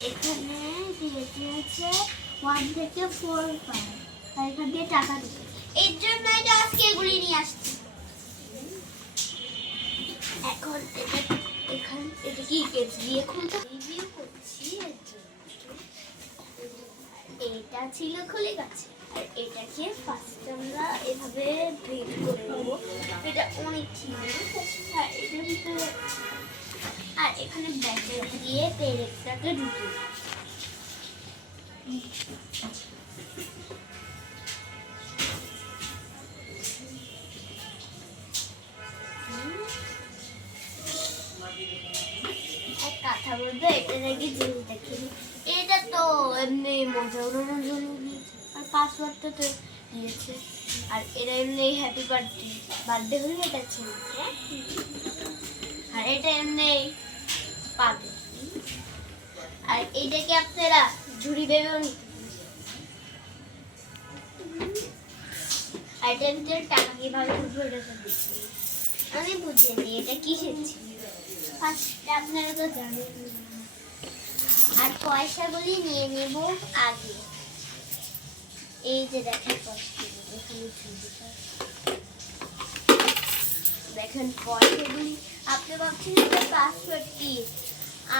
এখানে দিয়েছে হচ্ছে 1 থেকে 4 পায়, তাই এখান দিয়ে টাকা দিবে। এর জন্যই তো আজকে এগুলি নিয়ে আসছি। এখন এটা কি কেস দিয়ে খুলতে রিভিউ করছি। এটা ছিল খুলে গেছে, আর এটাকে ফার্স্ট আমরা এভাবে ব্রেড করে নেবো। এটা অনেক ঠিক, আর এটার ভিতরে আর এখানে ব্যাটার দিয়ে পেরেকটাকে ঢুকিয়ে কথা বলবো। এটা নাকি জিনিস দেখিনি, এটা তো এমনি মজা উড়ানোর জন্য দিয়েছে, আর পাসওয়ার্ডটা তো দিয়েছে, আর এটা এমনি হ্যাপি বার্থডে হলে এটা ছিল, আর এটা এমনি পাবে। আর এইটাকে আপনারা ঝুড়ি বেবেও নিতে, আর এটার ভিতরে টাকা কিভাবে ঢুকবে এটা আমি বুঝিয়ে দিই এটা কিসের ছিল। ফার্স্টে আপনারা তো জানেন, আর পয়সাগুলি নিয়ে নেব আগে। এই যে দেখেন পয়সাগুলি এখানে দেখেন পয়সাগুলি। আপনি ভাবছেন এটা পাসওয়ার্ড কি,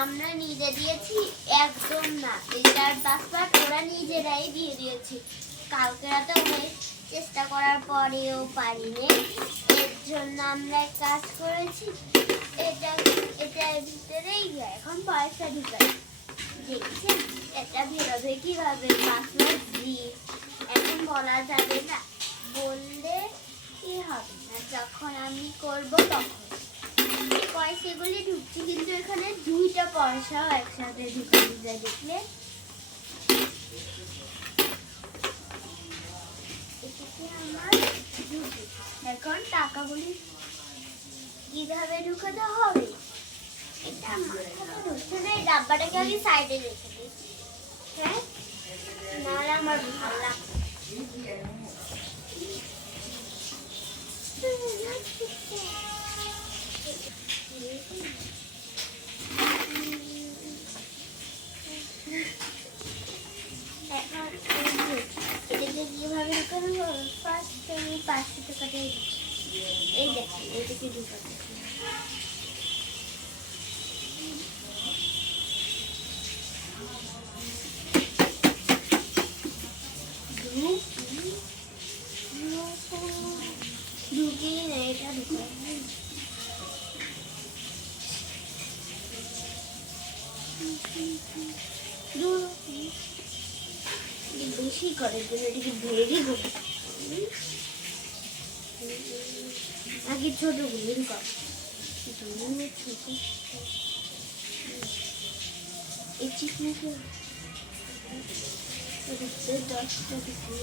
আমরা নিজে দিয়েছি? একদম না, এটার পাসওয়ার্ড ওরা নিজেরাই দিয়ে দিয়েছে। কালকে রাতে অনেক চেষ্টা করার পরেও পারিনি, এর জন্য আমরা কাজ করেছি। এটার ভিতরেই এখন পয়সা ঢুকাই। দেখছেন এটা বেরোবে কিভাবে, পাসওয়ার্ড দিয়ে এখন বলা যাবে না, বললে কি হবে না, যখন আমি করব তখন পয়সাগুলি ঢুকছে। কিন্তু এখানে 2টা পয়সাও একসাথে ঢুকে যায়, দেখলে আমার ঢুকে। এখন টাকাগুলি কিভাবে ঢুকাতে হবে এটা মাথাটা ঢুকছে না। এই ডাব্বাটাকে আমি সাইডে রেখে দিই, হ্যাঁ, নাহলে আমার ভালো লাগছে। এটাকে কিভাবে ঢুকানো হবে, ফার্স্ট আমি 500 টাকাটা এই দেখেন এটাকে ঢুকাতে ঢুকিয়ে না, এটা ঢুকাই বেশি করে জন্য এটাকে ভেরি গুড। আগে ছোট গুলি কর, ছোট এই চিকনিকে 10টা দিকে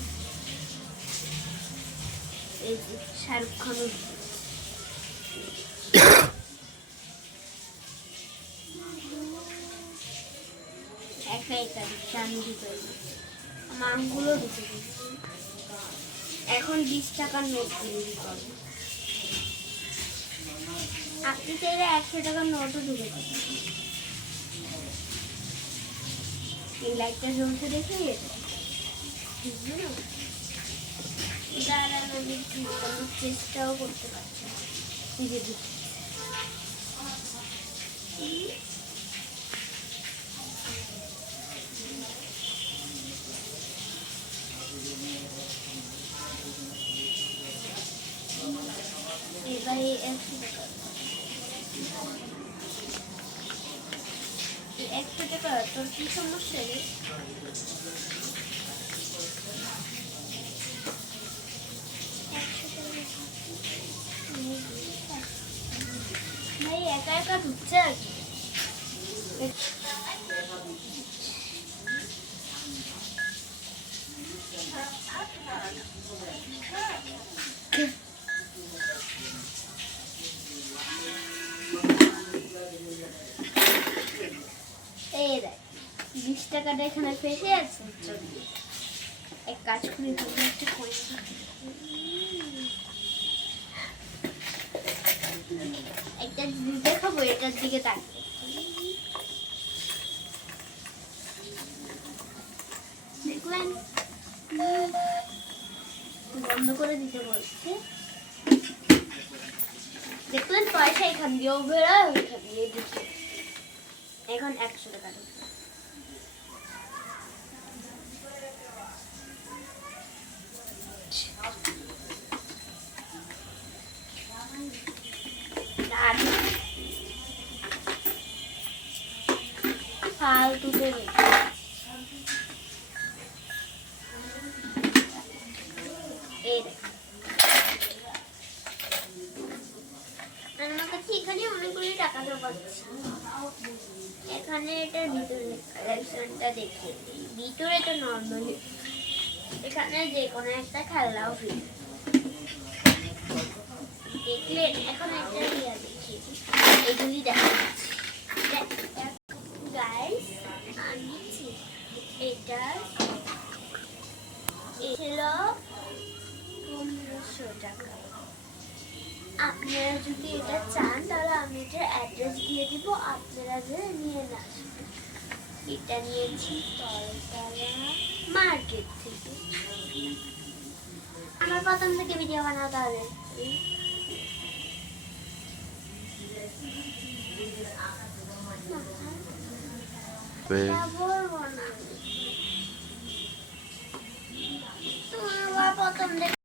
এই শাহরুখ খানের একা একা দিচ্ছে, আমি ঢুকে আমার আঙুলও ঢুকে দিচ্ছি। এখন 20 টাকার নোট তৈরি করবো। আপনি চাইলে 100 টাকার নোটও ঢুকে দেবেন। এই লাইটটা জ্বলতে দেখে আমি চেষ্টাও করতে পারছি নিজে দিতে। এবার 100 টাকা তোর কি সমস্যা রে? ভাই একা একা ঢুকছে আর কি। এই দেখ 20 টাকাটা এখানে ফেসে আছে, এক কাজ করি একটা একটা দেখাবো, এটার দিকে তাকিয়ে দেখলেন বন্ধ করে দিতে বলছে, দেখলেন পয়সা এখান দিয়েও বেরোয় ওইখান দিয়ে দিচ্ছে। এখন 100 টাকা ঢুকবে। ফালতু করে এই আমার কাছে এখানে অনেকগুলি টাকা পাচ্ছি। এখানে এটার ভিতরে কালেকশনটা দেখে ভিতরে তো নর্মালি এখানে যে কোনো একটা খেলনাও ফ্রি দেখলেন। এখন একটা ইয়া দেখিয়ে দিই, এগুলি দেখা গাইস আনছি। এটা ছিল 1500 টাকা। আপনারা যদি এটা চান তাহলে আমি এটার অ্যাড্রেস দিয়ে দিব, আপনারা যে নিয়ে নেন। এটা নিয়েছি তলতলা মার্কেট থেকে। আমার প্রথম থেকে ভিডিও বানাতে হবে। বল